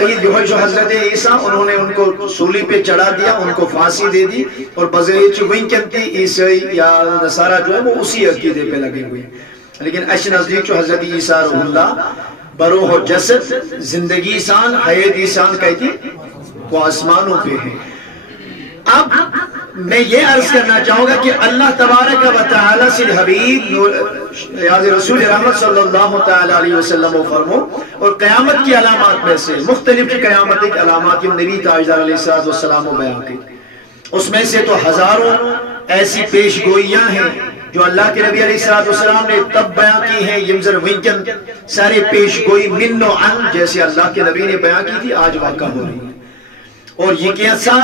بظاہر یہ جو حضرت عیسیٰ انہوں نے ان کو سولی پہ چڑھا دیا، ان کو پھانسی دے دی، اور بظاہر جو وینکنتی عیسائی یا نصارہ جو ہے وہ اسی عقیدے پہ لگے ہوئے، لیکن اش نزدیک جو حضرت عیسیٰ روح اللہ بروح و جسد زندگی سان حیات انسان کہتی وہ آسمانوں پہ ہے۔ اب میں یہ عرض کرنا چاہوں گا کہ اللہ تبارک و تعالی سے حبیب یاد رسول رحمت صلی اللہ تعالی علیہ وسلم و فرمو، اور قیامت کی علامات میں سے مختلف قیامت کی علامات یہ نبی تاجدار علیہ السلام و بیان کی، اس میں سے تو ہزاروں ایسی پیش گوئیاں ہیں جو اللہ کے نبی علیہ السلام نے تب بیان کی ہیں، یمزر ونکن سارے پیش گوئی من و عن جیسے اللہ کے نبی نے بیان کی تھی آج واقع ہو رہی ہے، اور یہ کیسا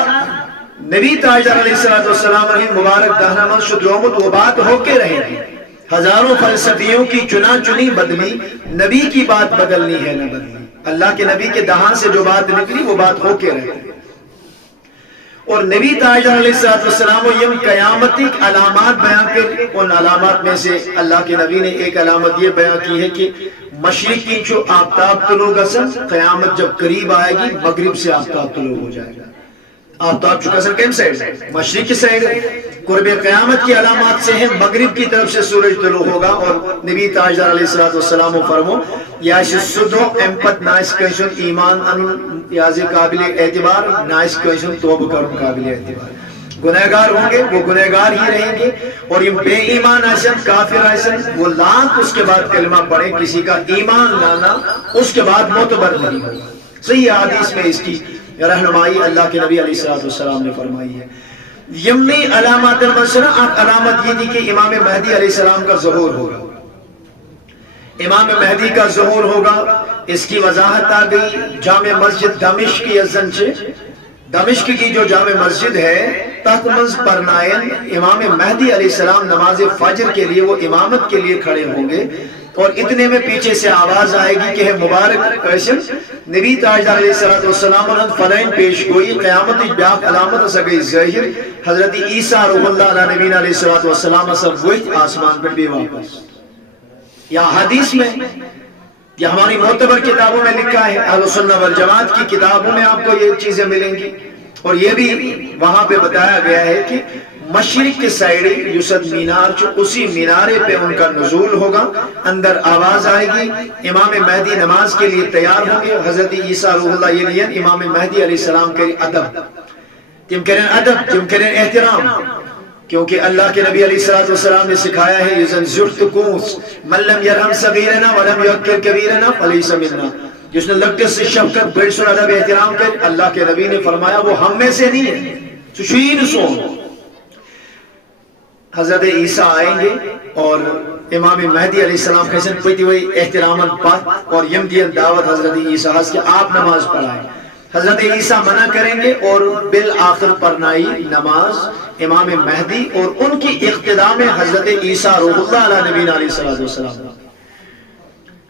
نبی تاجدار علیہ السلام علیہ مبارک دہنہ من شد رومت وہ بات ہو کے رہے ہیں، ہزاروں فلسفیوں کی چنا چنی بدلی، نبی کی بات بدلنی ہے نہ بدلی، اللہ کے نبی کے دہان سے جو بات نکلی وہ بات ہو کے رہے ہیں، اور نبی تاجدار علیہ السلام یم قیامت کی علامات بیان کر، ان علامات میں سے اللہ کے نبی نے ایک علامت یہ بیان کی ہے کہ مشرق کی جو آفتاب طلوع گسن قیامت جب قریب آئے گی مغرب سے آفتاب طلوع ہو جائے گا، آفتاب چکا سر کیم سائڈ مشرق کی سائڈ قرب قیامت کی علامات سے ہے مغرب کی طرف سے سورج طلوع ہوگا، اور نبی تاجدار علیہ السلام فرمو یا شدو امپت نائس کنشن ایمان ان یازی قابل اعتبار نائس کنشن توبہ کرن قابل اعتبار، گنہگار ہوں گے وہ گنہگار ہی رہیں گے، اور یہ بے ایمان آسن کافر آسن وہ لاکھ اس کے بعد کلمہ پڑھیں کسی کا ایمان لانا اس کے بعد معتبر نہیں ہوگا، صحیح حدیث میں اس کی رہنمائی اللہ کے نبی علیہ السلام نے فرمائی ہے۔ یمنی علامات المشرع علامت یہ تھی کہ امام مہدی علیہ السلام کا ظہور ہوگا، امام مہدی کا ظہور ہوگا، اس کی وضاحت آ گئی جامع مسجد دمشق کی ازن سے، دمشق کی جو جامع مسجد ہے تحت منز پرنائن امام مہدی علیہ السلام نماز فجر کے لیے وہ امامت کے لیے کھڑے ہوں گے، اور اتنے میں پیچھے سے آواز آئے گی کہ ہے مبارک قیسن نبی تاجدار علیہ السلام انہوں فلائن پیش گوئی قیامت بیاق علامت سگئی ظاہر حضرت عیسیٰ روح اللہ علیہ نبی علیہ السلام سب وہی آسمان پر بھی واپس، یا حدیث میں یا ہماری معتبر کتابوں میں لکھا ہے، اہل سنہ والجماعت کی کتابوں میں آپ کو یہ چیزیں ملیں گی، اور یہ بھی وہاں پہ بتایا گیا ہے کہ مشرق کے سائڈ یوسد مینار جو اسی مینارے پہ ان کا نزول ہوگا، اندر آواز آئے گی، امام مہدی نماز کے لیے تیار ہوں گے، حضرت عیسیٰ روح اللہ یہ لین امام مہدی علیہ السلام کے ادب تم کریں ادب تم کریں احترام، کیونکہ اللہ کے نبی علیہ السلام نے سکھایا ہے یزن زرت کونس من لم یرحم صغیرنا ولم یوکر کبیرنا فلیس مننا، جس نے لگتے سے شفقت بڑھ سن ادب احترام کر، اللہ کے نبی نے فرمایا وہ ہم میں سے نہیں ہے، سشوین سون حضرت عیسیٰ آئیں گے اور امام مہدی علیہ السلام کیسے پویتی ہوئی احتراماً پات اور یم دین دعوت حضرت عیسیٰ کہ آپ نماز پڑھائیں، حضرت عیسیٰ منع کریں گے، اور بالآخر پڑھنائی نماز امام مہدی اور ان کی اقتداء میں حضرت عیسیٰ روح اللہ علیہ نبی علیہ السلام،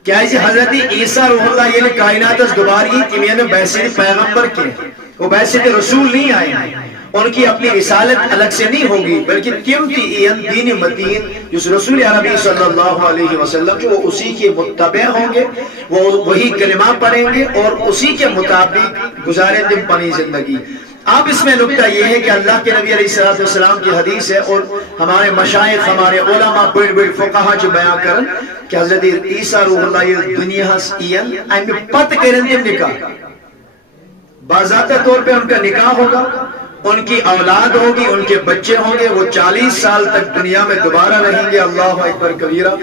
کیا ایسی حضرت عیسیٰ روح اللہ یہ کائنات از دوباری تیمیہ میں بحثیت پیغمبر کے وہ بحثیت رسول نہیں آئے ہیں، ان کی اپنی رسالت الگ سے نہیں ہوگی، بلکہ قیمتی این دین متین جس رسول عربی صلی اللہ علیہ وسلم جو اسی کے متبع ہوں گے، وہ وہی کلمہ پڑھیں گے اور اسی کے مطابق گزاریں دن پنی زندگی۔ اب اس میں نکتہ یہ ہے کہ اللہ کے نبی علیہ السلام کی حدیث ہے، اور ہمارے مشائخ ہمارے علماء بڑھ بڑھ فقہا جو بیان کرن کہ حضرت عیسیٰ روح اللہ یہ دنیا ہستین میں پت کرن دن نکاح، باضابطہ طور پہ ان کا نکاح ہوگا، ان کی اولاد ہوگی، ان کے بچے ہوں گے، وہ 40 سال تک دنیا میں دوبارہ رہیں گے، اللہ اکبر کبیرہ۔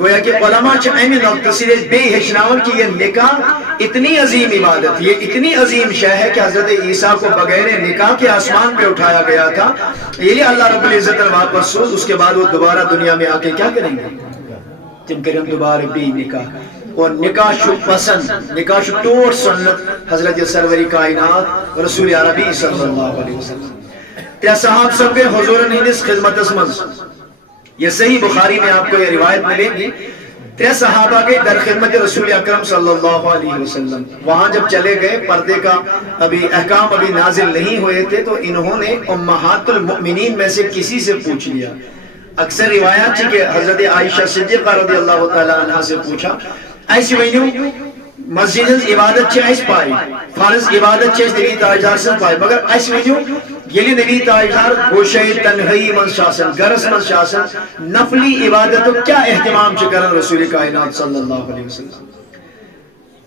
گویا کہ علماء چاہیے نقتصر بے ہشناون کی یہ نکاح اتنی عظیم عبادت، یہ اتنی عظیم شے ہے کہ حضرت عیسیٰ کو بغیر نکاح کے آسمان پہ اٹھایا گیا تھا، یہ لیے اللہ رب العزت نے واپس سوز، اس کے بعد وہ دوبارہ دنیا میں آ کے کیا کریں گے؟ تم کریں دوبارہ بھی نکاح، اور نکاح شو پسند، نکاح شو طور سنت حضرت سروری کائنات رسول عربی صلی اللہ علیہ وسلم تیا صحاب سب کے حضور ہندس خدمت اسمنز، یہ صحیح بخاری میں آپ کو یہ روایت ملے گی، تیا صحابہ کے در خدمت رسول اکرم صلی اللہ علیہ وسلم، وہاں جب چلے گئے پردے کا ابھی احکام ابھی نازل نہیں ہوئے تھے، تو انہوں نے امہات المؤمنین میں سے کسی سے پوچھ لیا، اکثر روایات تھی کہ حضرت عائشہ صدیقہ رضی اللہ تعالی عنہ سے پوچھا، ایسی وینیو مسجد عبادت اس پائی فرض عبادت اس نبی تاجدار سے پائی مگر اس ونیو یلی نبی تاجدار گوشے تنہائی من شاسن گرس من شاسن نفلی عبادت کیا اہتمام کرن رسول کائنات صلی اللہ علیہ وسلم.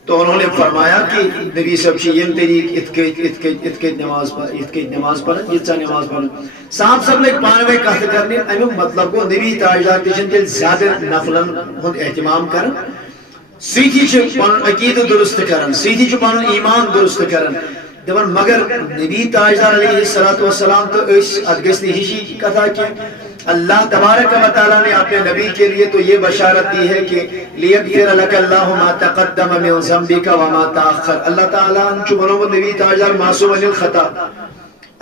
تو انہوں نے فرمایا کہ نبی صاحب کی یہ طریق اتکیت نماز پڑھن یہ نماز پڑھن صاحب سب لوگ پانوے کہتے کرنے امیو مطلب کو نبی تاجدار تیشن دل زیادہ نفلن ہند اہتمام کرن سیدھی چھ پن عقید درست کرن سیدھی چھ پن ایمان درست کرن دپن مگر نبی تاجدار علیہ السلام تو اس ادگسنی ہشی کتھا کہ اللہ تبارک و تعالیٰ نے اپنے نبی کے لیے تو یہ بشارت دی ہے کہ لیغفر لک اللہ ما تقدم من ذنبک وما تاخر. اللہ تعالیٰ چھ منو نبی تاجدار معصوم عن الخطا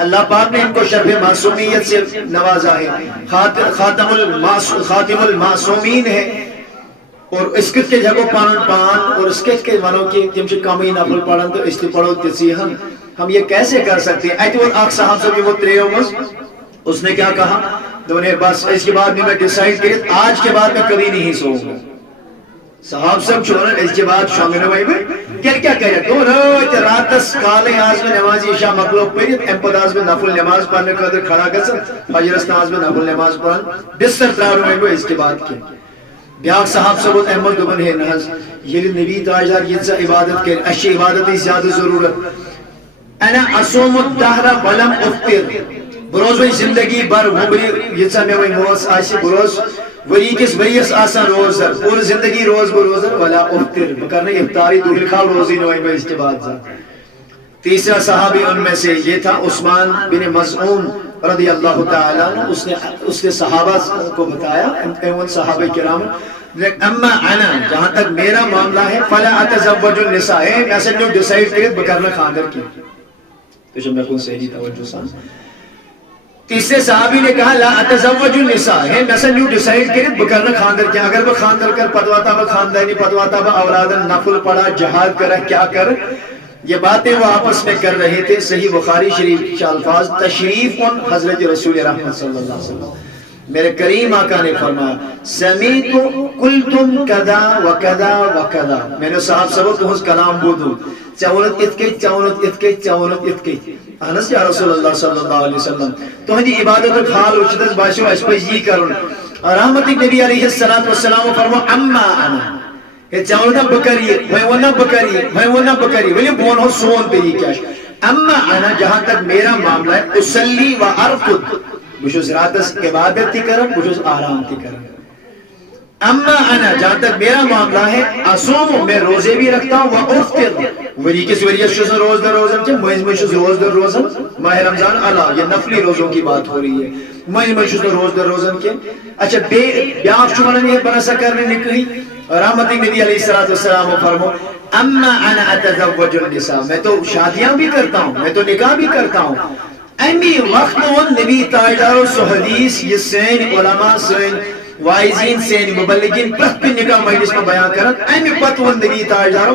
اللہ پاک نے ان کو شرف معصومیت سے نوازا ہے خاتم المعصومین ہے اور اس کے جگہ پان اور اس کے منو کہ تم سے کمی نفل پڑھن تو اس کی پڑھو تسی ہم یہ کیسے کر سکتے ہیں. ایت اور آخ صاحب سے بھی وہ تریو مز اس نے کیا کہا تو نے بس اس کے بعد میں ڈیسائیڈ کیا آج کے بعد میں کبھی نہیں سوؤں گا. صاحب سب چھوڑا اس کے بعد شامل ہوئی میں کیا کرے تو روز راتس کالے آز میں نماز عشاء مغرب پڑھت امپداز میں نفل نماز پڑھنے کا در کھڑا گسن فجر نماز میں نفل نماز پڑھن بستر تراؤ ہوئی اس کے بعد کی بیاق صاحب صبت احمد دبن ہے نحض یہ نبی تاجدار یہ سا عبادت کے اشی عبادت ہی زیادہ ضرورت انا اصوم الدہر ولم افطر بروز وی زندگی بر عمری یہ سا میں وی موس آسی بروز وی کس ویس آسان روزر پور زندگی روز بروزر ولا افطر بکرنے افطاری دوہل کھال روزی نوئی میں اس کے بعد زا. تیسرا صحابی ان میں سے یہ تھا عثمان بن مظعون رضی اللہ تعالیٰ عنہ. اس نے صحابہ کو بتایا ان صحابہ کرام اما انا جہاں تک میرا معاملہ ہے فلا اتزوج النساء میں سے جو ڈیسائیڈ کرے بکرنا خاندر کی تو جب میں کون صحیح توجہ سان. تیسرے صحابی نے کہا لا اتزوج النساء ہے میں سے جو ڈیسائیڈ کرے بکرنا خاندر کی اگر وہ خاندر کر پتواتا وہ خاندانی پتواتا وہ اولادن نفل پڑا جہاد کرا کیا کر یہ باتیں وہ آپس میں کر رہے تھے. صحیح بخاری شریف کے الفاظ تشریف ان حضرت رسول رحمت صلی اللہ علیہ وسلم میرے کریم آقا نے فرمایا سمیت قلتم کذا و کذا و کذا میں نے صاحب سبق تمہیں کلام بودو چاولت اتکیت چاولت اتکیت چاولت اتکیت انس یا رسول اللہ صلی اللہ علیہ وسلم تو ہنجی عبادت خال اچھتس باشو اس پر یہ کرن رحمت نبی علیہ السلام فرمو اما انا یہ چاولتا بکریے وہی ونا بکریے ولی بون ہو سون پہ یہ کیاش اما انا جہاں تک میرا معاملہ ہے اسلی و ارقد بشوز راتس عبادت تھی کرن بشوز آرام تھی کرن. اما انا جہاں تک میرا معاملہ ہے اصوم میں روزے بھی رکھتا ہوں و افطر وری کس وریت شوز روز در روزن چھ مہیز روز در روزن ماہ رمضان اللہ یہ نفلی روزوں کی بات ہو رہی ہے مہیز روز در روزن کے اچھا بیاف چمنن یہ بناسا کرنے نکلی رحمت نبی علیہ السلام فرمو اما انا اتزوج النساء میں تو شادیاں بھی کرتا ہوں میں تو نکاح بھی کرتا ہوں. امی وقت ون نبی تاجدار و سو حدیث یہ سین علماء سین وائزین سین مبلغین پرت پہ نکاح مجلس میں بیان کرن امی پت ون نبی تاجدار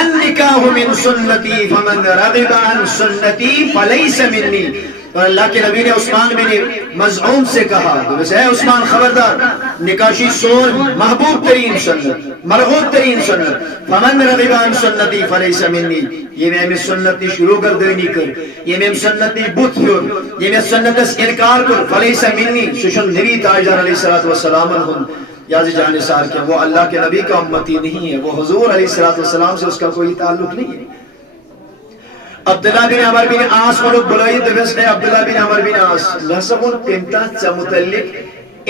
ان نکاح من سنتی فمن رغب عن سنتی فلیس منی. اور اللہ کے نبی نے عثمان بن مظعون سے کہا اے عثمان خبردار نکاشی سون محبوب ترین سنت مرغوب ترین سنت فمن رغب عن سنتی فلیس منی یہ میں سنت شروع کر دینی کر یہ میں سنت بت پھر یہ میں سنت انکار کر فلیس منی سشن نبی تاجدار علیہ السلام ہن یازی جانے سار کیا وہ اللہ کے نبی کا امتی نہیں ہے وہ حضور علیہ السلام سے اس کا کوئی تعلق نہیں ہے. عبداللہ بن عمر بن عاص ملک بلائی دبس نے عبداللہ بن عمر بن عاص نصبون پمتا چا متعلق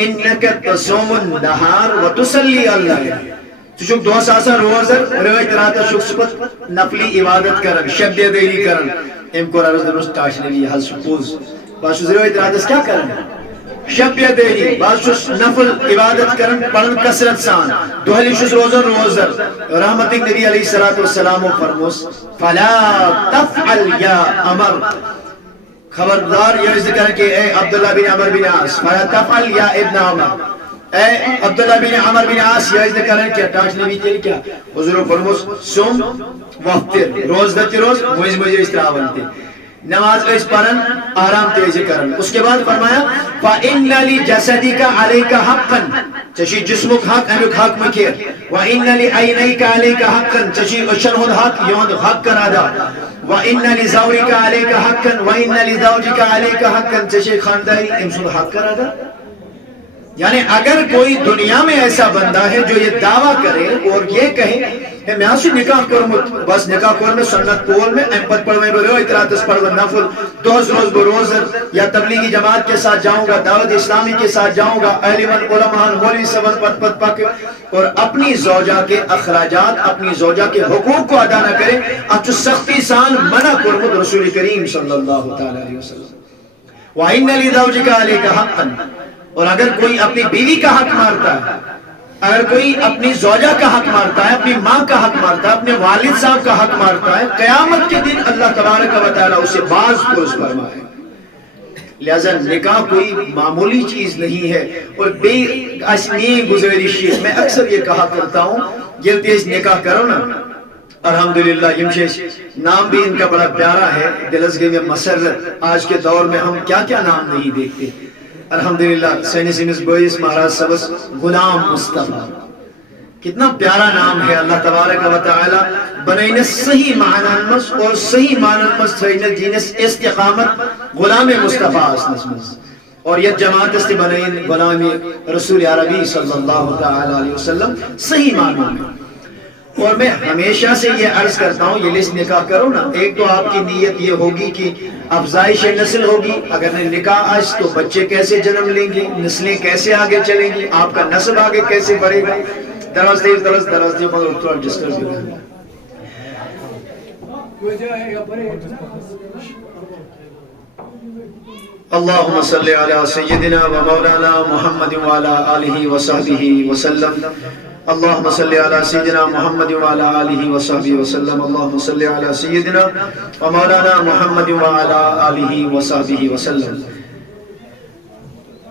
انکا تصوم النہار و تسلی اللہ تو شک دو ساسا روزر رویت راتا شک سپت نفلی عبادت کرن شب دیری کرن ام کو رارز درست تاشنے لی حض شپوز باشو رویت راتا کیا کرن شب دیری باشو نفل عبادت کرن پڑھن کسرت سان دوہلی شس روزر رحمت نبی علیہ السلام فرموس فلا تفعل یا عمر خبردار یہ ذکر کہ اے عبداللہ بن عمر بن عاص فلا تفعل یا ابن عمر اے عبداللہ بن عمر بن عاص یہ ذکر کہ ٹاچ نبی تیری کیا حضور فرموس سم وفطر روز دتی روز موز استراون تی نماز اس پڑھن آرام تیزی کرن. اس کے بعد فرمایا فَإِنَّ لِجَسَدِكَ عَلَيْكَ حَقًّا چشی جسمک حق امیک حق مکیر. وَإِنَّ لِعَيْنَيْكَ عَلَيْكَ حَقًّا چشی اچھن ہود حق یون حق کر ادا. وَإِنَّ لِزَوْرِكَ عَلَيْكَ حَقًّا وَإِنَّ لِزَوْجِكَ عَلَيْكَ حَقًّا چشی خاندانی امسود حق کر ادا. یعنی اگر کوئی دنیا میں ایسا بندہ ہے جو یہ دعویٰ کرے اور یہ کہے کہ میں آسی نکاح کرمت بس نکاح کر میں سنت پول میں امپت پڑھ میں برو اتراتس پڑھ میں نفل دوز روز بروزر یا تبلیغی جماعت کے ساتھ جاؤں گا دعوت اسلامی کے ساتھ جاؤں گا علمان علماء مولوی سبن پت پت پک اور اپنی زوجہ کے اخراجات اپنی زوجہ کے حقوق کو ادا نہ کرے اچھو سختی سان منع کرمت رسول کریم صلی اللہ علیہ وسلم. وَإِنَّ لِزَوْجِكَ عَلَيْكَ حَقًّا اور اگر کوئی اپنی بیوی کا حق مارتا ہے اگر کوئی اپنی زوجہ کا حق مارتا ہے اپنی ماں کا حق مارتا ہے اپنے والد صاحب کا حق مارتا ہے قیامت کے دن اللہ تبارک و تعالی اسے باز پرس فرمائے. لہذا نکاح کوئی معمولی چیز نہیں ہے. اور بے اسنی گزارش میں اکثر یہ کہا کرتا ہوں یہ تیز نکاح کرو نا الحمدللہ یمشیش نام بھی ان کا بڑا پیارا ہے دلزگی میں مسرت. آج کے دور میں ہم کیا کیا نام نہیں دیکھتے. الحمدللہ سینس بوئیس مہاراج سبس غلام مصطفیٰ کتنا پیارا نام ہے. اللہ تبارک و تعالی بنائن صحیح معنی مس اور صحیح معنی مس تھین جینس استقامت غلام مصطفیٰ اسنس مس اور یہ جماعت است بنائن غلام رسول عربی صلی اللہ تعالی علیہ وسلم صحیح معنی میں. اور میں ہمیشہ سے یہ عرض کرتا ہوں یہ لسٹ نکاح کرو نا ایک تو آپ کی نیت یہ ہوگی کہ افزائش نسل ہوگی. اگر نکاح آج تو بچے کیسے جنم لیں گے نسلیں کیسے آگے چلیں گی آپ کا نسل آگے کیسے بڑھے گا. دراز دیو مگر اتوار ڈسکر بھی گا. اللہم صلی علی سیدنا و مولانا محمد و علی آلہ و صحبہ وسلم. اللہم صلی علی سیدنا محمد و علی آلہ و صحبہ وسلم. اللہم صلی علی سیدنا و مولانا محمد و علی آلہ و صحبہ وسلم.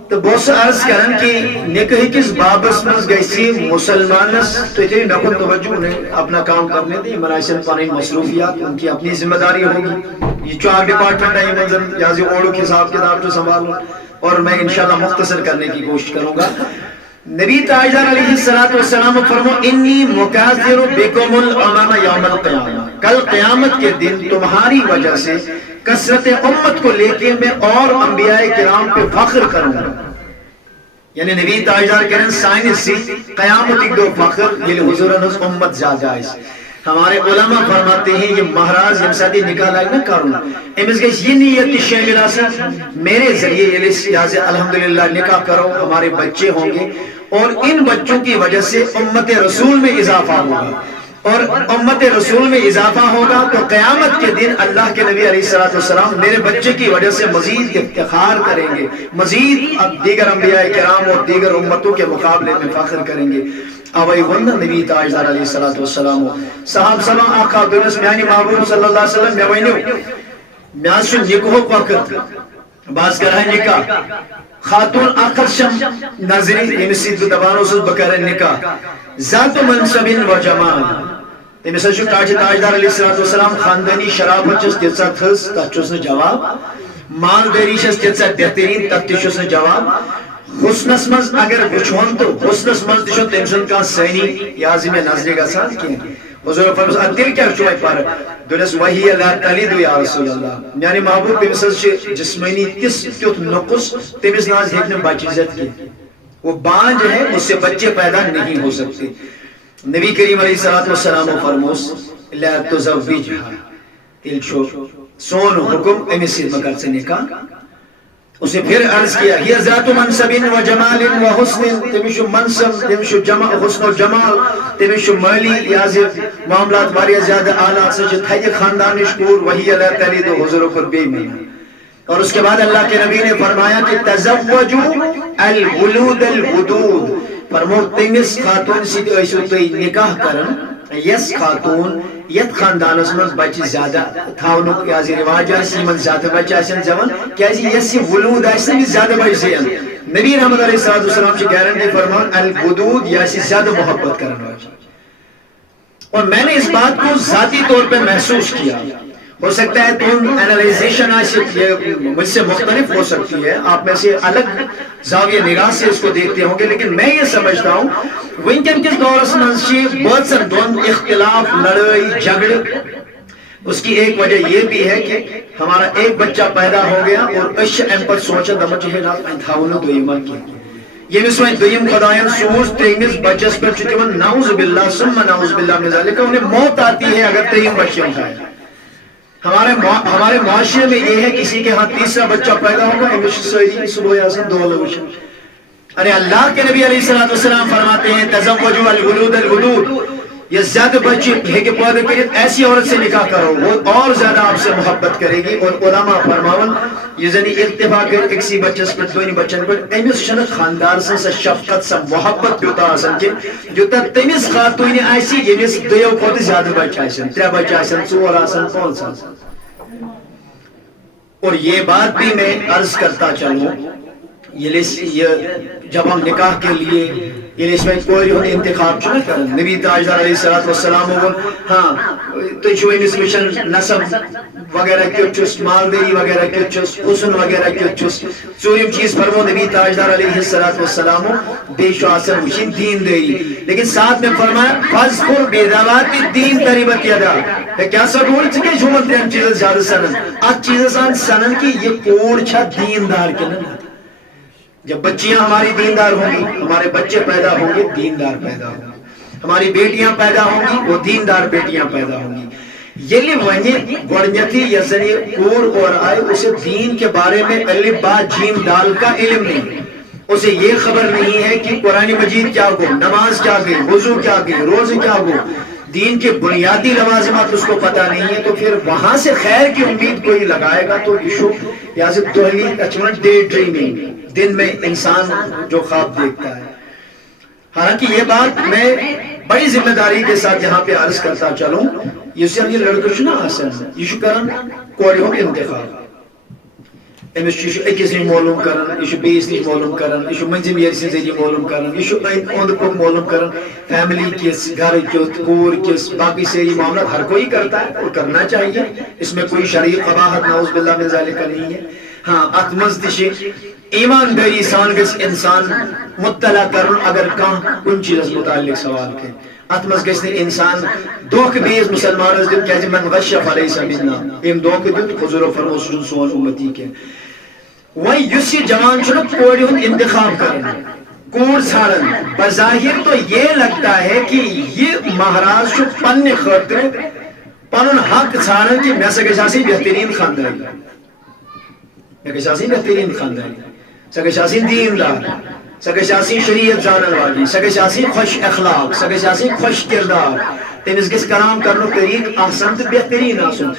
تو بہت سے عرض کرن کہ نکاح کس بابس منز گئیسی مسلمانس تو اتنی نکن توجہ نے اپنا کام کرنے دی منائسن پانی مصروفیات ان کی اپنی ذمہ داری ہوگی. یہ 4 ڈپارٹمنٹ ہے منظر یازی اوڑو کے حساب کتاب جو سنبھالوں اور میں انشاءاللہ مختصر کرنے کی کوشش کروں گا. نبی تاجدار علیہ السلام فرمو انی مکاثر بکم الامام یوم القیامہ کل قیامت کے دن تمہاری وجہ سے کثرت امت کو لے کے میں اور انبیاء کرام پہ فخر کروں گا. یعنی نبی تاجدار کہنے سائنس سی قیامت ایک دو فخر یہ حضور انس امت زیادہ ہے. ہمارے علماء فرماتے ہیں یہ مہراز یم ساتھی نکاح لائی نہ کروں امس گئی یہ نیت شامل آسا میرے ذریعے یہ لحاظ الحمدللہ نکاح کرو ہمارے بچے ہوں گے اور ان بچوں کی وجہ سے امت رسول میں اضافہ ہوگا اور امت رسول میں اضافہ ہوگا تو قیامت کے دن اللہ کے نبی علیہ السلام میرے بچے کی وجہ سے مزید افتخار کریں گے مزید دیگر انبیاء کرام اور دیگر امتوں کے مقابلے میں فخر کریں گے. آوائی ونہ نبی تاجدار علیہ السلام صحاب سلام آقا درس میانی محبوب صلی اللہ علیہ وسلم میں وینیو میاسو نکوہ وقت باز کر ہے نکاح خاتون آخر شم ناظرین امسید دبانو سے بکر نکاح ذات منصب و جمال تمہیں شو تاجدار علیہ السلام خاندانی شرافت چس تیسا تھس تچوس نے جواب مال داری چس تیسا بہترین تفتیشوس نے جواب حسنس مز اگر بچھون تو حسنس مز تشون تمسن کا سینی یازی میں نظرے گا ساتھ کیا حضور فرمایا دل کیا چوئی پر دنس وحی لا تلید یا رسول اللہ یعنی محبوب تمسس جسمانی تس تیوت نقص تمس ناز ہیک نے بچی زد کی وہ بانج ہے اس سے بچے پیدا نہیں ہو سکتے. نبی کریم علیہ السلام فرموس لا تزوجها تل شو سون حکم امیسی مگر سے نکاح. اسے پھر عرض کیا یہ ذات منصب و جمال و حسن تمشو منصب تمشو حسن و جمال تمشو مالی یازر معاملات باریا زیادہ آلات سچت ہے یہ خاندان شکور وہی اللہ تلید و حضور پر بے میں. اور اس کے بعد اللہ کے نبی نے فرمایا کہ تزوجو الولود الودود فرمو تمس خاتون سید ایسو تی نکاح کرن یس خاتون یت خاندان اسمز بچی زیادہ تھاونک یازی رواج آسی من زیادہ بچی آسین زمان کیازی یسی ولود آسی زیادہ بچی زیان. نبی رحمت علیہ السلام چی گارنٹی فرمان الودود یاسی زیادہ محبت کرن واجی. اور میں نے اس بات کو ذاتی طور پہ محسوس کیا ہو سکتا ہے تم اینالائزیشن مجھ سے مختلف ہو سکتی ہے، آپ میں سے الگ زاویہ نگاہ سے اس کو دیکھتے ہوں گے، لیکن میں یہ سمجھتا ہوں ونکن کس دورس منچی بچن دون اختلاف لڑائی جھگڑے، اس کی ایک وجہ یہ بھی ہے کہ ہمارا ایک بچہ پیدا ہو گیا اور اش ام پر سوچا دمچ ہے نا تھاون دویما کی یمس وین دویم خدایان سوز تریمس بچس پر چتمن نعوذ باللہ ثم نعوذ باللہ من ذلک انہیں موت آتی ہے اگر تریم بچے اٹھائے. ہمارے معاشرے میں یہ ہے کسی کے ہاں تیسرا بچہ پیدا ہوگا امش سعیدی صبح آسان دو لوش. ارے اللہ کے نبی علیہ السلام فرماتے ہیں تزوجوا الولود الولود، یہ زیادہ بچے ہے پیدا کریں ایسی عورت سے نکاح کرو وہ اور زیادہ آپ سے محبت کرے گی. اور علماء فرماون یہ زنی اتفاق کر اکسی بچس پر دوئی بچن پر امس چھن خاندار سے شفقت سے محبت پیوتا آسان کہ یوتا تمس خاتون آسی یمس دیو کھوتہ زیادہ بچہ آسن، ترے بچہ آسن، ژور آسن، پانچ آسن. اور یہ بات بھی میں عرض کرتا چلوں یہ جب ہم نکاح کے لیے یہ اس میں کوئی انتخاب چھنا کرن نبی تاجدار علیہ السلام کو ہاں تو جو امس مشن نسب وغیرہ کیچس مالداری وغیرہ کیچس حسن وغیرہ کیچس ژورم چیز فرمو نبی تاجدار علیہ السلام بے شاسن مشین دین داری، لیکن ساتھ میں فرمایا فاذکر بذوات الدین قریبت یدا. کیا سرور چکے جھومن تین چیز زیادہ سنن ات چیز سان سنن کی یہ کوڑ چھا دیندار کے نا. جب بچیاں ہماری دیندار ہوں گی ہمارے بچے پیدا ہوں گے دیندار پیدا ہوں گے، ہماری بیٹیاں پیدا ہوں گی وہ دیندار بیٹیاں پیدا ہوں گی. یلی ونی گوڑنیتی یزنی کور اور آئے اسے دین کے بارے میں الف با جیم دال کا علم نہیں، اسے یہ خبر نہیں ہے کہ قرآن مجید کیا گو، نماز کیا گئی، وضو کیا گئی، روز کیا گو، دین کے بنیادی لوازمات اس کو پتہ نہیں ہے. تو پھر وہاں سے خیر کی امید کوئی لگائے گا تو ایشو یا سے توحید اچھوان ڈے ڈریمنگ، دن میں انسان جو خواب دیکھتا ہے. حالانکہ یہ بات میں بڑی ذمہ داری کے ساتھ یہاں پہ عرض کرتا چلوں، یہ سے یہ لڑکے چھنا آسان یہ شو کرن کوڑی ہوں انتخاب امس اکس نش معلوم کرن یہ بیس نش معلوم کرن یہ منزم یری سن ذریعہ معلوم کرن یہ اوند پک معلوم کرن فیملی کس گھر کس کور کس باقی ساری معاملات ہر کوئی کرتا ہے اور کرنا چاہیے، اس میں کوئی شرعی قباحت نعوذ باللہ من ذالک نہیں ہے. ہاں ات مز تہ ایمانداری سان گژھِ انسان مطلع کرن اگر کانٛہہ کُنہِ چیزس متعلق سوال کرِ. ات مز گژھِ نہٕ انسان دھوکہ بیس مسلمانس دن کیازِ من غش فلیس منا ام دھوکہ دیت حضور فرمو سہ سون امتی کی. وۄنۍ یُس یہ جوان چھُنہ کورِ ہُنٛد انتخاب کران کوٗر ژھانڈان بظاہر تو یہ لگتا ہے کہ یہ مہراز چھُ پننہِ خٲطرٕ پنُن حق ژھانڈان کہ مےٚ سا گژھِ آسٕنۍ بہترین خانداری، مےٚ گژھِ آسٕنۍ بہترین خانداری، سۄ گژھِ آسٕنۍ دیندار، سۄ گژھِ آسٕنۍ شریعت زانن واجیٚنۍ، سۄ گژھِ آسٕنۍ خوش اخلاق، سۄ گژھِ آسٕنۍ خوش کردار، تٔمِس گژھِ کلام کرنُک طریقہٕ آسان تہٕ بہترین آسُن.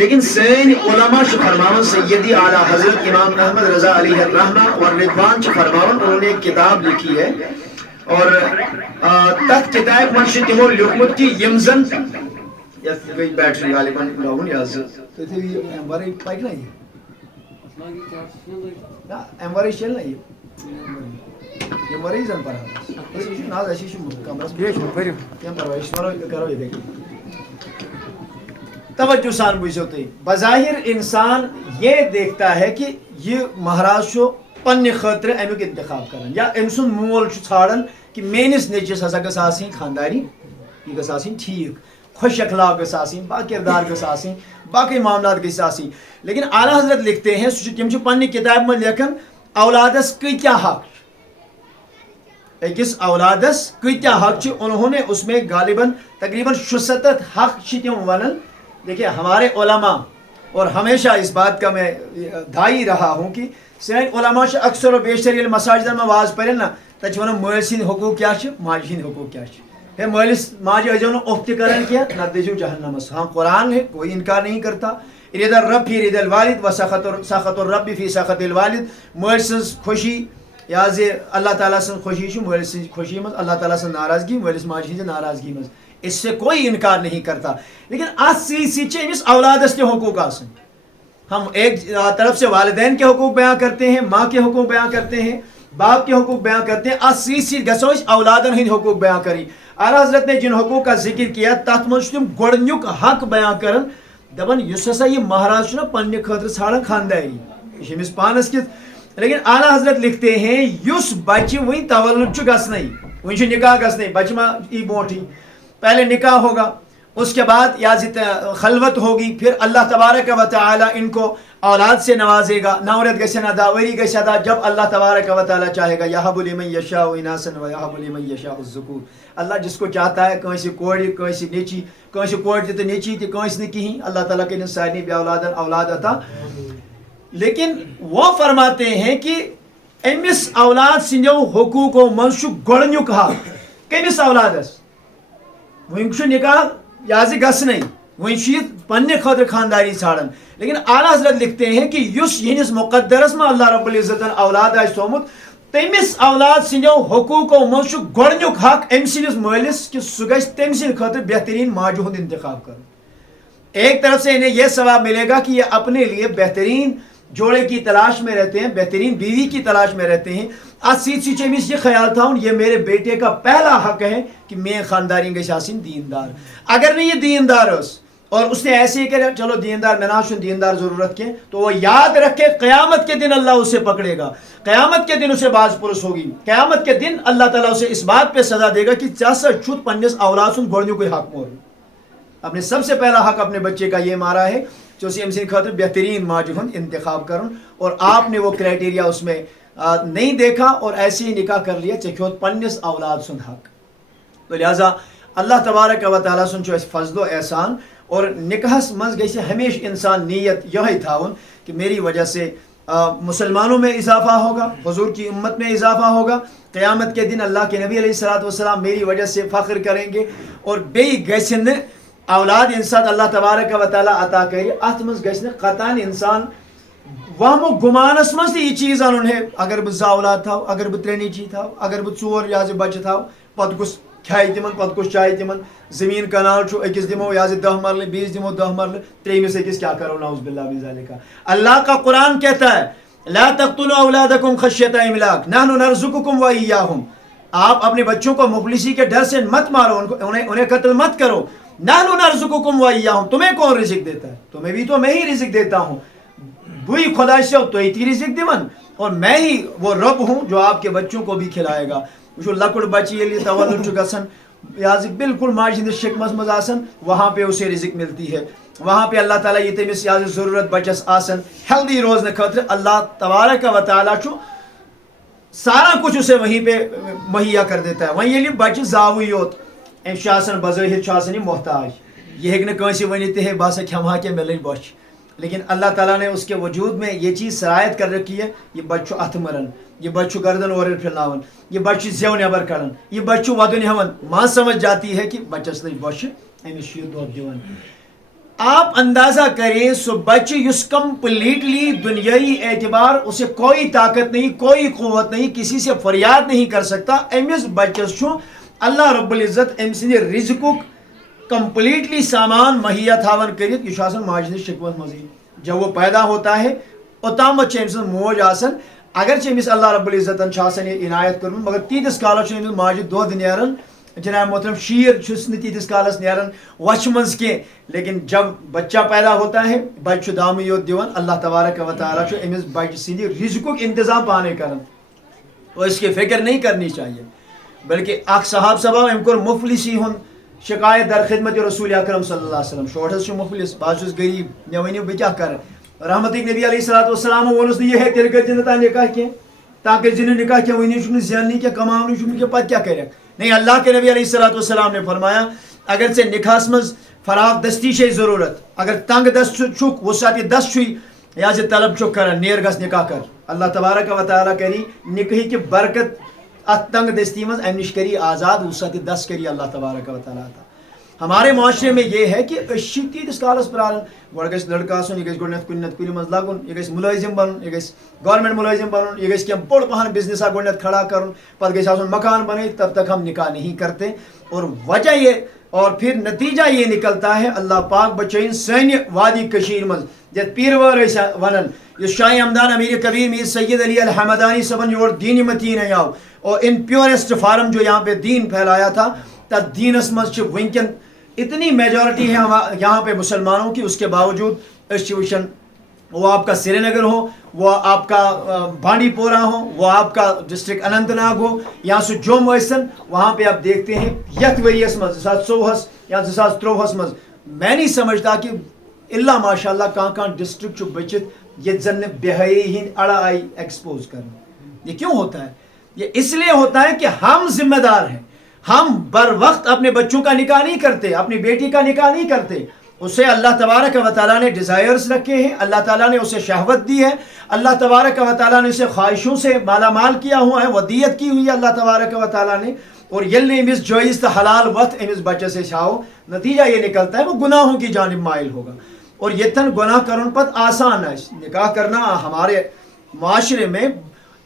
لیکن سٲنۍ علماء چھِ فرماوان سیدی اعلیٰ حضرت امام احمد رضا علیہ الرحمہ اور رضوان چھِ فرماوان انہوں نے ایک کتاب لکھی ہے اور تتھ کتاب منٛز چھُ تِمو لیوکھمُت کہ یِم زن یتھ گٔے بیٹری غالباً لاگُن یہِ حظ امہِ ورٲے چلہِ نا یہِ ورٲے زن پرہا اسی چھُ کمرس کینٛہہ پرواے أسۍ کرو یِتھے کٔنۍ. توجہ سان بوزو تھی بظاہر انسان یہ دیکھتا ہے کہ یہ مہراز چھو پنہ خاطر امیک انتخاب کران یا ام سن مول ژھانڈان کہ میانس نیچوس ہسا گژھِ آسٕنۍ خانداری، یہ گژھِ آسٕنۍ ٹھیک، خوش اخلاق گژھِ آسٕنۍ، با کردار گژھِ آسٕنۍ، باقی معاملات گژھِ آسٕنۍ. لیکن اعلیٰ حضرت لکھتے ہیں تم پنہ کتاب میں لیکھان اولادس کتیا حق، اکس اولادس کتیا حق، انہوں نے اس میں غالباً تقریباً 67 حق تم ونان. دیکھیے ہمارے علماء اور ہمیشہ اس بات کا میں دائی رہا ہوں کہ سین علماء اکثر و بیشتر یل مساجدن میں واز پرن نا تب ونان مال سند حقوق کیا ماجہ ہند حقوق کیا ہے مالس ماجہ ازو نا اف تہ کران کی نہ دزو جہنمس. ہاں قرآن ہے کوئی انکار نہیں کرتا رد الرب فی رد الوالد و سخط الرب فی سخط الوالد. مال سز خوشی یا اللہ تعالیٰ سن خوشی مال سن خوشی مز، اللہ تعالیٰ سن ناراضگی مالس ماجہ ہند ناراضگی مز، اس سے کوئی انکار نہیں کرتا. لیکن ات سی امس اولادس تہ حقوق آسن. ہم ایک طرف سے والدین کے حقوق بیان کرتے ہیں، ماں کے حقوق بیان کرتے ہیں، باپ کے حقوق بیان کرتے ہیں، ات سی گھو اولادن ہند حقوق بیان کریں. اعلیٰ حضرت نے جن حقوق کا ذکر کیا تر مجھ تم گۄڈنیُک حق بیان کرن دپان یس ہسا یہ مہراز چھنا پنہ خاطر ژھانڈان خانداری یہ امس پانس کت لیکن اعلیٰ حضرت لکھتے ہیں یس بچہ ون تولد گھنی ون نکاح گھنی بچہ ما ای برونٹھی پہلے نکاح ہوگا اس کے بعد یا خلوت ہوگی پھر اللہ تبارک و تعالی ان کو اولاد سے نوازے گا نورت گھن ادا وری گھس ادا جب اللہ تبارک و تعالی چاہے گا یہب لمن یشاء اناسا ویہب لمن یشاء الذکور اللہ جس کو چاہتا ہے کنس کوڑ کنس نیچی کنس کوڑ تہ نیچی تہ کنس نہ کہیں اللہ تعالیٰ کرن سارنی بے اولادن اولاد عطا لیکن وہ فرماتے ہیں کہ امس اولاد سندو حقوقو مز گۄڈنیُک حق کمس اولادس ون نکاح یازِ گھنی ون پنہ خاطر خانداری ژھانڈان لیکن اعلیٰ حضرت لکھتے ہیں کہ یس ینس مقدرس میں اللہ رب العزت اولاد آس تھومت تمس اولاد سندو حقوقو مز گۄڈنیُک حق ام سندس مالس کہ سہ گژھِ تم سند خاطر بہترین ماجہ ہند انتخاب کرن ایک طرف سے انہیں یہ ثواب ملے گا کہ یہ اپنے لیے بہترین جوڑے کی تلاش میں رہتے ہیں بہترین بیوی کی تلاش میں رہتے ہیں سیچ امس یہ خیال تھا یہ میرے بیٹے کا پہلا حق ہے کہ میں خاندانی گھس آسن دیندار اگر نہیں یہ دیندار اور اس نے ایسے ہی کہ چلو دیندار میں نہ دیندار ضرورت کے تو وہ یاد رکھے قیامت کے دن اللہ اسے پکڑے گا قیامت کے دن اسے باز پرس ہوگی قیامت کے دن اللہ تعالیٰ اسے اس بات پہ سزا دے گا کہ چاسا چھت پنس اولاد سن گوڑنیو کوئی حق مور اپنے سب سے پہلا حق اپنے بچے کا یہ مارا ہے جو اسی امسین خاطر بہترین ماجہ ہند انتخاب کرن اور آپ نے وہ کرائٹیریا اس میں نہیں دیکھا اور ایسے ہی نکاح کر لیا چکھوت پنس اولاد سن حق تو لہذا اللہ تبارک و تعالیٰ سن چھ فضل و احسان اور نکاحس مز گژھِ ہمیشہ انسان نیت یہ تھاون کہ میری وجہ سے مسلمانوں میں اضافہ ہوگا حضور کی امت میں اضافہ ہوگا قیامت کے دن اللہ کے نبی علیہ السلام میری وجہ سے فخر کریں گے اور بیٚیہِ گژھِ نہٕ اولاد انسان اللہ تبارک و تعالیٰ عطا کرے ات مز گژھِ نہٕ قطعاً انسان وہم و گمانس مز یہ چیز ان ہے اگر بہ زٕ اولاد تھاو اگر بہ ترٛےٚ نیچی تھاو اگر بہ ژور یہ بچہ تھاو پتہ کس کھائے تمن پتہ کس چائے تمن زمین کنال چھو اکس دمو یہ 10 مرلہ بیس دمو 10 مرلہ تریمس اکس کیا کرو نعوذ باللہ من ذالک اللہ کا قرآن کہتا ہے لا تقتلوا اولادکم خشیۃ املاق نحن نرزقکم وایاہم آپ اپنے بچوں کو مفلسی کے ڈر سے مت مارو انہیں قتل مت کرو نحن نرزقکم وایاہم تمہیں کون رزق دیتا ہے تمہیں بھی تو میں ہی رزق دیتا ہوں بھئی خدا سے تو ہی رزق دیون اور میں ہی وہ رب ہوں جو آپ کے بچوں کو بھی کھلائے گا وہ لکڑ بچی یلی تولد گھن یہ بالکل ماج ہندس شکمس مز آسن وہاں پہ اسے رزق ملتی ہے وہاں پہ اللہ تعالیٰ یہ تمس یہ ضرورت بچس آسن ہیلدی روزن خاطر اللہ تبارک و تعالیٰ سارا کچھ اسے وہیں پہ مہیا کر دیتا ہے وہیں یلی بچہ زاوی یوت ام بظاہر یہ محتاج یہ ہیکہ کنسی ونت ہے بہ سا کھمہا کہ مے لج بچ لیکن اللہ تعالیٰ نے اس کے وجود میں یہ چیز سرایت کر رکھی ہے یہ بچہ اتھ مرن یہ بچہ گردن اور پھیلاون یہ بچہ زیو نبر کڑان یہ بچہ ودن ہون ماں سمجھ جاتی ہے کہ بچس لج بچ امس یہ دود دِوان آپ اندازہ کریں سو بچہ اس کمپلیٹلی دنیائی اعتبار اسے کوئی طاقت نہیں کوئی قوت نہیں کسی سے فریاد نہیں کر سکتا امس بچس چھو اللہ رب العزت ام سند رزق کمپلیٹلی سامان مہیا تھاون کرت یہ ماج ہندس شکمت مز جب وہ پیدا ہوتا ہے اوتامت ام سن موج آسن اگرچہ امس اللہ رب العزتن یہ عنایت کرم مگر تیتس کالس امس ماجہ دود نیران جناب محترم شیر چھس نہ تیتس کالس نیران وچھ مز کی لیکن جب بچہ پیدا ہوتا ہے بچہ دام یوت دیوان اللہ تبارک و تعالیٰ امس بچہ سند رزق انتظام پانے کرن تو اس کی فکر نہیں کرنی چاہیے بلکہ اخ صحاب صبا ام کور مفلسی ہن شکایت در خدمت رسول اکرم صلی اللہ علیہ وسلم شوٹس مفلس بہت غریب مے ونیو بہ کیا کر رحمت نبی علیہ السلام وونس یہ ہے تیل کر نہ نکاح کی تاکہ زن نکاح کی ونی چھ زیننی کی کماونی چھ کہ پتہ کیا کرے نہیں اللہ کے نبی علیہ السلام نے فرمایا اگر سے نکاح مز فراغ دستی چھ ضرورت اگر تنگ دست چھک وسعت دست چھ یا سے طلب چھک کر نیر گس نکاح کر اللہ تبارک و تعالیٰ کری نکاح کی برکت ات تنگ دستی مز ام نش کری آزاد وسعت دست کری اللہ تبارک و تعالیٰ ہمارے معاشرے میں یہ ہے کہ تیتس کالس پرارن گوڑ گھس لڑکہ آسن یہ گۄڈنیتھ کُنہِ نتہٕ کُنہِ منٛز لگُن یہ گژھِ مُلٲزِم بنُن یہ گژھِ گورنمنٹ مُلٲزِم بنُن یہ گژھِ کینٛہہ بوٚڑ پہن بزنسا گۄڈنیتھ کھڑا کرُن پتہٕ گژھِ آسُن مکان بنٲیِتھ تب تک ہم نکاح نہیں کرتے اور وجہ یہ اور پھر نتیجہ یہ نکلتا ہے اللہ پاک بچائن سانہِ وادی کشیر منٛز یتھ پیٖروٲر ٲسۍ ونان یُس شاہ ہمدان امیر کبیر میر سید علی الحمدانی صبن یور دین متین آو اور ان پیورسٹ فارم جو یہاں پہ دین پھیلایا تھا تب دینس مز ونکن اتنی میجورٹی ہے یہاں پہ مسلمانوں کی، اس کے باوجود وچن وہ آپ کا سری نگر ہو، وہ آپ کا بانڈی پورہ ہو، وہ آپ کا ڈسٹرکٹ اننت ناگ ہو، یہاں سے جوم ٲسِن، وہاں پہ آپ دیکھتے ہیں یتھ ؤریس مز 2024 یا 2023 مز میں نہیں سمجھتا کہ اللہ ماشاء اللہ کہاں ڈسٹرکٹ بچت یہ زن بے حیائی ہند اڑا آئی ایکسپوز کرنا۔ یہ کیوں ہوتا ہے؟ یہ اس لیے ہوتا ہے کہ ہم ذمہ دار ہیں، ہم بر وقت اپنے بچوں کا نکاح نہیں کرتے، اپنی بیٹی کا نکاح نہیں کرتے۔ اسے اللہ تبارک و تعالیٰ نے ڈیزائرز رکھے ہیں، اللہ تعالیٰ نے اسے شہوت دی ہے، اللہ تبارک و تعالیٰ نے اسے خواہشوں سے مالا مال کیا ہوا ہے، ودیت کی ہوئی ہے اللہ تبارک و تعالیٰ نے، اور یل امس جائز تو حلال وقت امس بچے سے چھاؤ، نتیجہ یہ نکلتا ہے وہ گناہوں کی جانب مائل ہوگا۔ اور یتن گناہ کرن پت آسان ہے، نکاح کرنا ہمارے معاشرے میں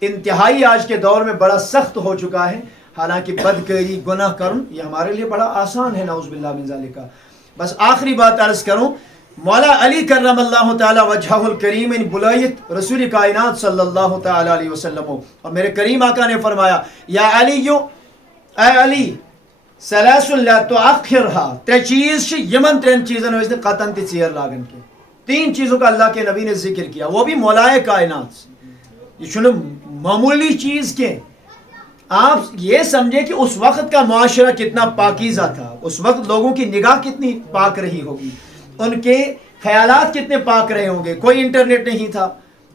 انتہائی آج کے دور میں بڑا سخت ہو چکا ہے، حالانکہ بدکاری گناہ کرن یہ ہمارے لیے بڑا آسان ہے، نعوذ باللہ من ذالک۔ بس آخری بات عرض کروں، مولا علی کرم اللہ تعالی وجہہ الکریم ان بلائیت رسول کائنات صلی اللہ تعالی علیہ وسلم، اور میرے کریم آقا نے فرمایا یا علی اے علی سلاس لا تؤخرها، ترے چیز یمن ترین چیزن ہوئے قطن تی چیر لاگن کے، تین چیزوں کا اللہ کے نبی نے ذکر کیا، وہ بھی مولائے کائنات۔ یہ چھنو معمولی چیز کے، آپ یہ سمجھے کہ اس وقت کا معاشرہ کتنا پاکیزہ تھا، اس وقت لوگوں کی نگاہ کتنی پاک رہی ہوگی، ان کے خیالات کتنے پاک رہے ہوں گے، کوئی انٹرنیٹ نہیں تھا،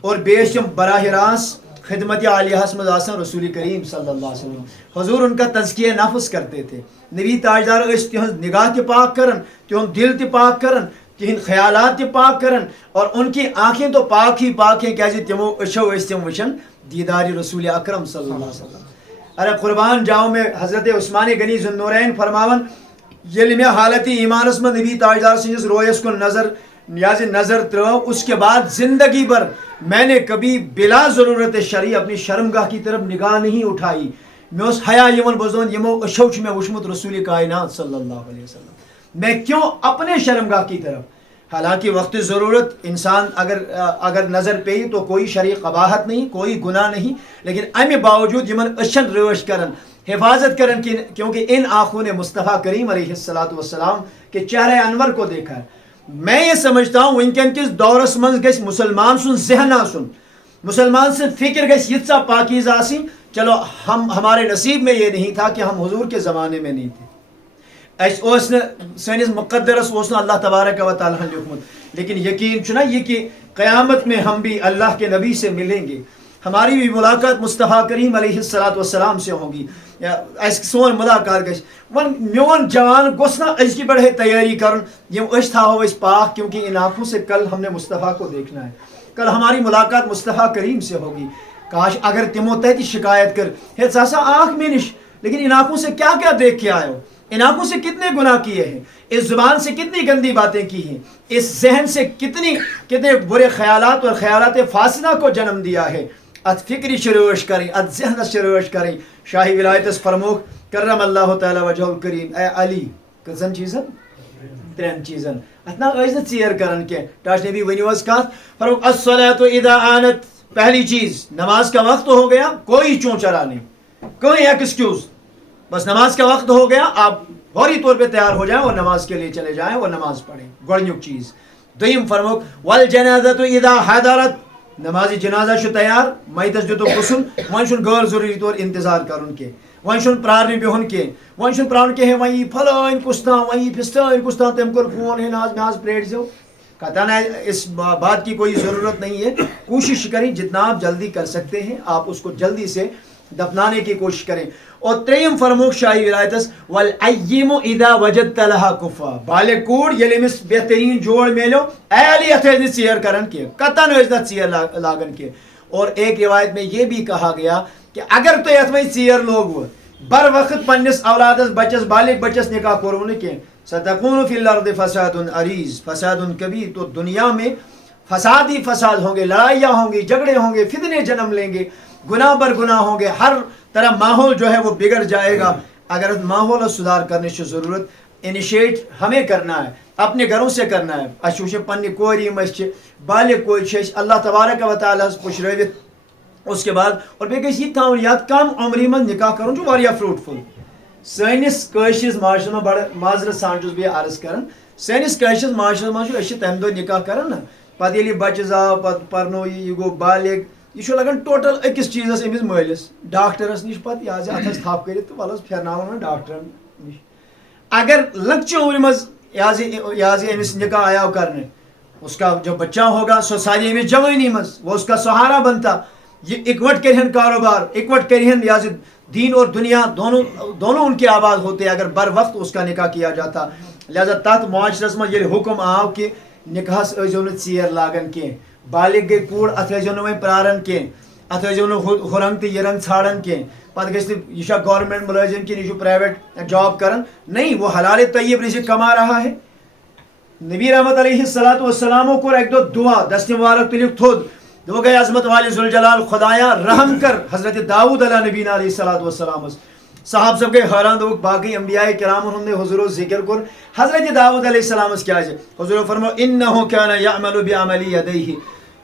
اور بیشم براہ راست خدمت عالیہ حسمد آسن رسول کریم صلی اللہ علیہ وسلم حضور ان کا تزکیہ نفس کرتے تھے، نبی تاجدار اس تہذ نگاہ تے پاک کرن، تہذ دل تے پاک کرن، تہذ خیالات تے پاک کرن، اور ان کی آنکھیں تو پاک ہی پاک ہیں، کیازِ تمو اچھو اس تم وشن دیدار رسول اکرم صلی اللہ علیہ وسلم۔ ارے قربان جاؤں میں حضرت عثمان غنی ذوالنورین فرماون یل میں حالت ایمانس میں نبی تاجدار سنجس رویس کو نظر ترو، اس کے بعد زندگی بھر میں نے کبھی بلا ضرورت شرعی اپنی شرمگاہ کی طرف نگاہ نہیں اٹھائی، میں اس حیا یمن بزون یمو اشوچ میں وشمت رسول کائنات صلی اللہ علیہ وسلم، میں کیوں اپنے شرمگاہ کی طرف؟ حالانکہ وقت ضرورت انسان اگر نظر پی تو کوئی شرعی قباحت نہیں، کوئی گناہ نہیں، لیکن امی باوجود یمن اشن روش کرن، حفاظت کرن، کیونکہ ان آنکھوں نے مصطفیٰ کریم علیہ السلام کے چہرے انور کو دیکھا ہے۔ میں یہ سمجھتا ہوں ونکن کس دورس من گژھِ مسلمان سن ذہن آسن، مسلمان سے فکر گژھِ یتسا پاکیزہ آسن، چلو ہمارے نصیب میں یہ نہیں تھا کہ ہم حضور کے زمانے میں نہیں تھے، سنس مقدرس اللہ تبارک و تعالیٰ لکھمت، لیکن یقین چنا یہ کہ قیامت میں ہم بھی اللہ کے نبی سے ملیں گے، ہماری بھی ملاقات مصطفیٰ کریم علیہ السلام سے ہوگی، سون ملاقات گژھِ میون جوان گوس نا ازکی بڑھے تیاری کرن یم تھاو اس پاک، کیونکہ ان آنکھوں سے کل ہم نے مصطفیٰ کو دیکھنا ہے، کل ہماری ملاقات مصطفیٰ کریم سے ہوگی۔ کاش اگر تمو تہتی شکایت کر ہے ساسا آنکھ میں نش، لیکن ان آنکھوں سے کیا کیا دیکھ کے آئے ہو، ان آنکھوں سے کتنے گناہ کیے ہیں، اس زبان سے کتنی گندی باتیں کی ہیں، اس ذہن سے کتنے برے خیالات اور خیالات فاسدہ کو جنم دیا ہے۔ ات فکری شروش کریں، ات ذہن شروش کریں۔ شاہی ولایت فرموک کرم اللہ تعالی وجہ الکریم اے علی کتن چیزن ترین چیزن اتنا ٲسۍ نہٕ ژیر کران کینٛہہ، ٹاش نبی ؤنِو حظ کتھ، فرموک الصلاۃ اذا آنت، پہلی چیز نماز کا وقت ہو گیا، کوئی چون چرا نہیں، کوئی ایکسکیوز، بس نماز کا وقت ہو گیا آپ فوری طور پہ تیار ہو جائیں اور نماز کے لیے چلے جائیں اور نماز پڑھیں، گۄڈنیُک چیز۔ دوٚیِم فرموک والجنازۃ اذا حضرت، نمازی جنازہ چھُ تیار، میتس دیُتُکھ گُسُل، وۄنۍ چھُنہٕ غٲر ضروٗری طور انتظار کرُن کینٛہہ، وۄنۍ چھُنہٕ پرٛارنہِ بِہُن کینٛہہ، وۄنۍ چھُنہٕ پرٛارُن کینٛہہ وۄنۍ یی پھلٲنۍ کُس تام، وۄنۍ یی فِستٲنۍ کُس تام، تٔمۍ کوٚر فون ہے نہ حظ پرٛٲرۍ زیو، قطعاً اس بات کی کوئی ضرورت نہیں ہے، کوشش کریں جتنا آپ جلدی کر سکتے ہیں آپ اس کو جلدی سے دفنانے کی کوشش کریں۔ اور تریم فرموک شاہی ولایتس والاییم اذا وجدت لها کفا، بالغ کوڑ ییٚلہِ أمِس بہترین جوڑ میلیو، اے علی اتھ ٲسۍ نہٕ ژیر کران کینٛہہ، قطعاً ٲسۍ نہٕ ژیر لاگان کینٛہہ۔ اور ایک روایت میں یہ بھی کہا گیا کہ اگر تُہۍ اتھ منٛز ژیر لوگوٕ، بر وقت پننس اولادس بچس بالغ بچس نکاح کوٚروٕ نہٕ کینٛہہ، ستکون فی الارض فساد عریض، فساد کبیر، تو دنیا میں فساد ہی فساد ہوں گے، لڑائیاں ہوں گی، جھگڑے ہوں گے، فتنے جنم لیں گے، گناہ بر گناہ ہوں گے، ہر طرح ماحول جو ہے وہ بگڑ جائے گا۔ اگر ماحول سدھار کرنے کی ضرورت انیشیٹ ہمیں کرنا ہے، اپنے گھروں سے کرنا ہے۔ اچھا وچھے پنہ کورِ یِم أسۍ بالغ کورِ چھِ أسۍ اللہ تبارک و تعالیٰ ہس پُشرٲوِتھ، اس کے بعد اور بیٚیہِ گژھِ یہِ تھاوُن یاد کم عمری منٛز نکاح کرُن چھُ واریاہ فروٹفل، سٲنِس کٲشرِس معاشرس منٛز بڑٕ معذرت سان چھُس بہٕ عرض کران سٲنِس کٲشرِس معاشرس منٛز چھُ أسۍ چھِ تَمہِ دۄہ نکاح کران نا پتہٕ ییٚلہِ یہِ بچہِ زاو پتہٕ پرنو یہِ گوٚو بالغ یہ لگان ٹوٹل أکِس چیٖزس أمِس مٲلِس ڈاکٹرس نِش پتہٕ یہِ حظ یہِ اتھس تھپھ کٔرِتھ تہٕ وَلہٕ حظ پھیرناوُن ڈاکٹرن نِش اگر لۄکچہِ عمرِ منٛز یہِ حظ یہِ أمِس نکاح آیاو کرنہٕ اس کا جو بچہ ہوگا سو ساری أمِس جوٲنی منٛز وہ اس کا سہارا بنتا یہ اکوٹ کرہن کاروبار اکوٹ کرہن یہ دین اور دنیا دونوں ان کے آباد ہوتے اگر بر وقت اس کا نکاح کیا جاتا لہذا تات معاشرس میں یہ حکم آو کہ نکاحس ٲسۍزیو نہٕ ژیر لاگان کینٛہہ بالغ گٔے کوٗر اتھ ٲسۍزیو نہٕ وۄنۍ پراران کینٛہہ اتھ ٲسۍزیو نہٕ ہُرنٛگ تہٕ یہِ رنٛگ ژھانڈان کینٛہہ پتہٕ گژھِ نہٕ یہِ چھا گورنمنٹ ملٲزم کِنہٕ یہِ چھُ پرائیویٹ جاب کران نہیں وہ حلال طیب رزق کما رہا ہے نبی رحمت علیہ الصلوۃ والسلام کوٚر اکہِ دۄہ دعا دست مبارک تُلِکھ تھوٚد وہ گئے عظمت والے ذوالجلال خدایا رحم کر حضرت داؤد علیہ نبینا علیہ الصلوۃ والسلام صاحب سب گئے حیران دوک باقی انبیاء کرام ہند حضور ذکر کر حضرت داؤد علیہ السلام کیا حضور فرمو انه كان يعمل بعمل يديه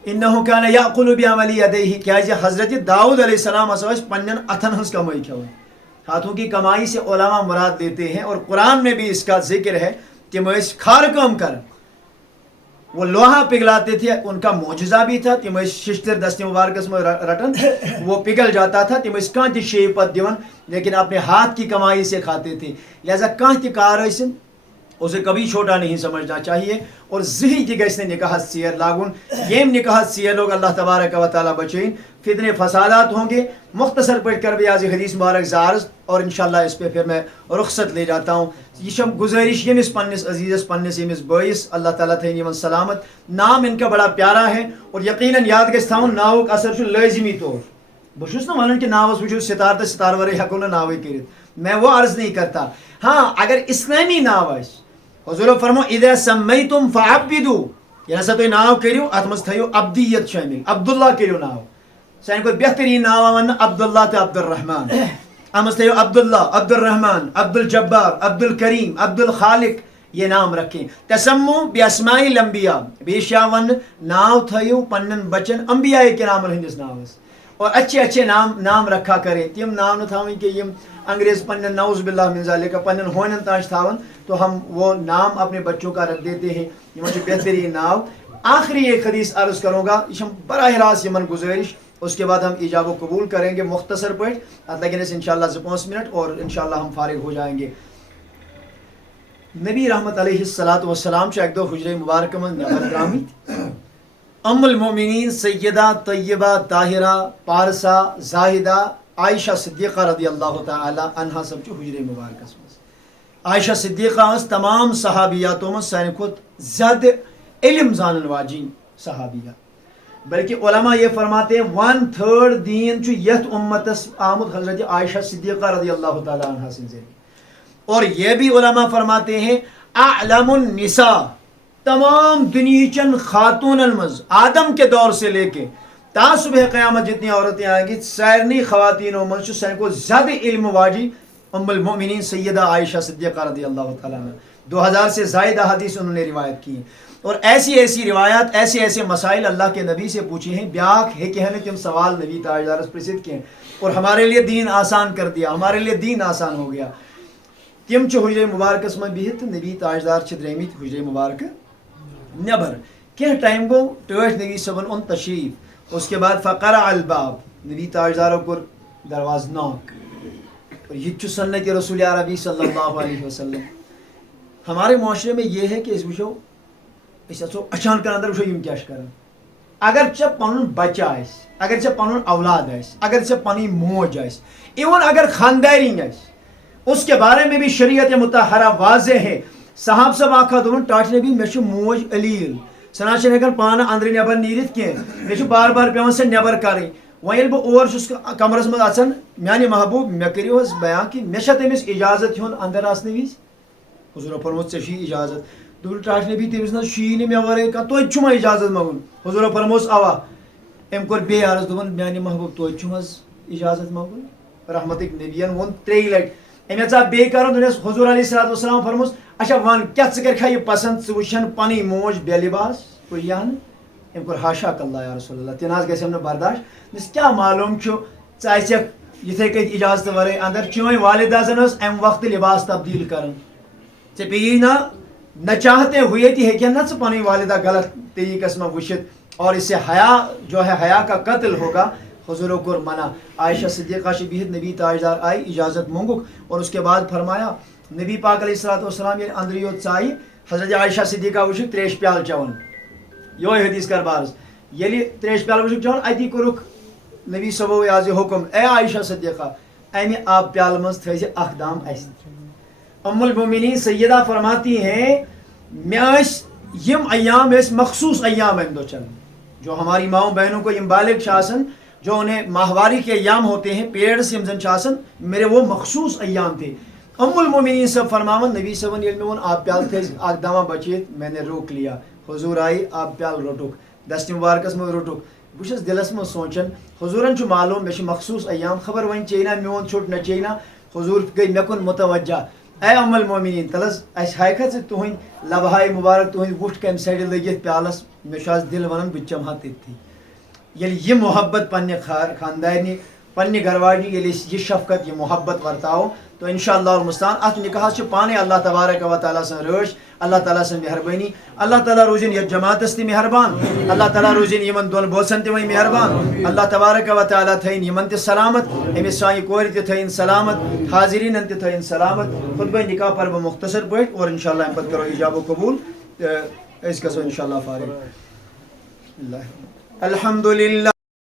انه كان ياكل بعمل يديه کیا حضرت داؤد علیہ السلام پنن اتھن ہنز کمائی کھوان ہاتھوں کی کمائی سے علماء مراد لیتے ہیں اور قرآن میں بھی اس کا ذکر ہے تم کھار کام کر وہ لوہا پگھلاتے تھے ان کا معجزہ بھی تھا تم ششتر دست مبارکس میں رٹن وہ پگھل جاتا تھا تم کھانا تہ شے پتہ دِوان لیکن اپنے ہاتھ کی کمائی سے کھاتے تھے لہذا کھانا تہ کار ٲسِن اسے کبھی چھوٹا نہیں سمجھنا چاہیے اور زٕہٕنۍ تہِ گژھِ نہٕ نکاحس ژیر لاگُن ییٚمۍ نکاحس ژیر لوگ اللہ تبارک و تعالیٰ بچٲیِن فتنے فسادات ہوں گے مختصر پٲٹھۍ کر بہٕ آز یہِ حدیث مبارک زارز اور انشاءاللہ اس پہ پھر میں رخصت لے جاتا ہوں یہ چھم گزارش ییٚمِس پننس عزیزس پننس ییٚمِس بٲیِس اللہ تعالیٰ تھٲیِن یِمن سلامت نام ان کا بڑا پیارا ہے اور یقیناً یاد گژھِ تھاوُن ناوُک اثر چھُ لٲزمی طور بہٕ چھُس نہٕ وَنان کہِ ناوس وٕچھِو ستار تہٕ ستار ورٲے ہٮ۪کو نہٕ ناوٕے کٔرِتھ میں وہ عرض نہیں کرتا ہاں اگر اسلامی ناو آسہِ حضور فرمو اذا سمیتم فعبدوا ییٚلہِ ہسا تُہۍ ناو کٔرِو اتھ منٛز تھٲیِو عبدیت شٲمِل عبداللہ کٔرِو ناو سانہِ کھۄتہٕ بہتریٖن ناو آو وننہٕ عبداللہ تہٕ عبدالرحمان اتھ منٛز تھٲیِو عبداللہ عبدالرحمان عبدالجبار عبدالکریم عبدالخالق یہ نام رکھیں تسمو باسماء الانبیاء بیٚیہِ چھِ وننہٕ ناو تھٲیِو پننٮ۪ن بچن انبیاء کرامن ہٕنٛدِس ناوس اور اچھے اچھے نام رکھا کریں تم نام نہ تھاوٕنۍ کہ یم انگریز پنن نعوذ باللہ من ذالک پنن ہونن تاج تھاون تو ہم وہ نام اپنے بچوں کا رکھ دیتے ہیں یہ بہترین ناو آخری ایک حدیث عرض کروں گا یہ براہ راست یمن گزارش اس کے بعد ہم ایجاب و قبول کریں گے مختصر پٲٹھۍ اتھ لگن اس انشاءاللہ 2-5 منٹ اور انشاءاللہ ہم فارغ ہو جائیں گے نبی رحمت علیہ الصلوۃ والسلام اک دۄہ حجرے مبارک من نبر درامٕتۍ ام المؤمنین سیدہ طیبہ طاہرہ پارسا زاہدہ عائشہ صدیقہ رضی اللہ تعالی عنہا سب چھ حجرے مبارکس مز عائشہ صدیقہ تمام صحابیاتوں میں سانہِ کھۄتہٕ زیادہ علم زانن واجین صحابیہ بلکہ علماء یہ فرماتے ہیں 1/3 دین چھ یتھ امتس آمد حضرت عائشہ صدیقہ رضی اللہ تعالی عنہا سن ذریعہ اور یہ بھی علماء فرماتے ہیں اعلم النساء تمام دنیا خاتون مز آدم کے دور سے لے کے تا صبح قیامت جتنی عورتیں آئیں گی سارنی خواتینوں میں سن کو زیادہ علم واجی ام المؤمنین سیدہ عائشہ صدیقہ رضی اللہ تعالیٰ عنہ 2000 سے زائد احادیث انہوں نے روایت کی ہیں اور ایسی ایسی روایات ایسے ایسے مسائل اللہ کے نبی سے پوچھے ہیں بیاک ہے کہ ہمیں تم سوال نبی تاجدارس پرسد کیے اور ہمارے لیے دین آسان کر دیا ہمارے لیے دین آسان ہو گیا تم چھ حجرے مبارکس میں بہت نبی تاجدار چھ درامت حجرے مبارک نبر کیا ٹائم گو ٹھٹ نبی صبن ان تشریف اس کے بعد فقرع الباب نبی تاجداروں کو دروازہ ناک اور یہ سنت رسول عربی صلی اللہ علیہ وسلم ہمارے معاشرے میں یہ ہے کہ اس وچھو اس اچانک اندر وچھو یم کیا کرن اگر چھ پنن بچہ آس اگر چھ پنن اولاد آس اگر چھ پنی موج آس ایون اگر خاندارین آس اس کے بارے میں بھی شریعت مطہرہ واضح ہے صاحب صاحب آخا دون ٹاٹ نبی میں موج علیل سنا ہیکان پانہ اندر نبر نیرت کی مے بار بار پیوان سہ نبر کریں ویل بہ اور چھس کمرس مز اچان میانہ محبوب مے کریو حظ بیان کہ مے تمس اجازت ہون اندر آسن وز حضور فرموت ژے چھی اجازت دور ٹاٹ نبی تمس نا شی نہ مے ورے کانٛہہ توتہِ چھُما اجازت منگُن حضور فرموس اوا ام کور بے عرض دوٚپُن میانہ محبوب توتہِ چھُم حظ اجازت منگُن رحمتک نبیَن ووٚن 3 لٹہِ أمۍ ژا بیٚیہِ کَرُن دوٚپنس حضور علیہ الصلوۃ والسلام فرموس اچھا ون کیا ژٕ کَرکھا یہِ پسند ژٕ وٕچھن پنٕنۍ موج بے لباس کُریان أمۍ کوٚر حاشا کلّہ یا رسول اللہ تہِ نہ حظ گژھٮ۪م نہٕ برداشت مےٚ کیٛاہ معلوٗم چھُ ژٕ آسٮ۪کھ یتھے کت اجازت ورے اندر چون والدہ زن ام وقت لباس تبدیل کرن ے پی نہ چاہتے ہوئے تھی ہیکن نہ پنی والدہ غلط طریقس میں وچھت اور اس سے حیا جو ہے حیا کا قتل ہوگا. حضور کو منع. عائشہ صدیقہ سے بہت نبی تاجدار آئی اجازت مونگک اور اس کے بعد فرمایا نبی پاک علیہ السلام یہ اندر یوت ژائی حضرت عائشہ صدیقہ وچھک تریش پیال چون یہ حدیث کربارس یلی تریش پیال وچھک چون اتی کورک نبی صبو یاز حکم اے عائشہ صدیقہ امہ آب پیال مز تھز اخ دام اس. ام المومنین سیدہ فرماتی ہیں یم ایام اس مخصوص ایام اندو چل جو ہماری ماؤں بہنوں کو یم بالغ شاسن جو انہیں ماہواری کے ایام ہوتے ہیں پیریڈس یم زن شاسن میرے وہ مخصوص ایام تھے. ام المومنین سب فرماون نبی صبن یل میں آپ پیال تھز اخ دامہ بچیت میں نے روک لیا. حضور آئی آپ پیال روٹک دست مبارکس میں روٹک. بس دلس میں سوچان حضورن معلوم مے مخصوص ایام خبر ون چینا میون چھٹ نہ چینا. حضور گئی مے کن متوجہ اے ام المومنین تلس اس ہائکھا ژٕ تُہنٛدۍ لبہائے مبارک تُہنٛدۍ وُٹھ کمہِ سایڈِ لٔگِتھ پیالس مے چھُ آز دل ونان بہٕ چمہا تٔتھی. ییٚلہِ یہِ محبت پننہِ خاندارنہِ پننہِ گھرواجی ییٚلہِ أسۍ یہِ شفقت یہِ محبت ورتاو تو انشاءاللہ المستعان اتھ نکاحس چھِ پانے اللہ تبارک و تعالیٰ سن رٲچھ اللہ تعالیٰ سن مہربانی. اللہ تعالیٰ روزن یتھ جماعتس تہِ مہربان اللہ تعالیٰ روزن یمن دون بوسن تہِ وۄنۍ مہربان اللہ تبارک و تعالیٰ تھٲیِن یمن تہِ سلامت أمِس سانہِ کورِ تہِ تھٲیِن سلامت حاضریٖنن تہِ تھٲیِن سلامت. خطبہ نکاح پر بہٕ مختصر پٲٹھۍ اور انشاءاللہ امہِ پتہٕ کرو ایجاب و قبوٗل تہٕ أسۍ گژھو انشاءاللہ فارغ. الحمدللہ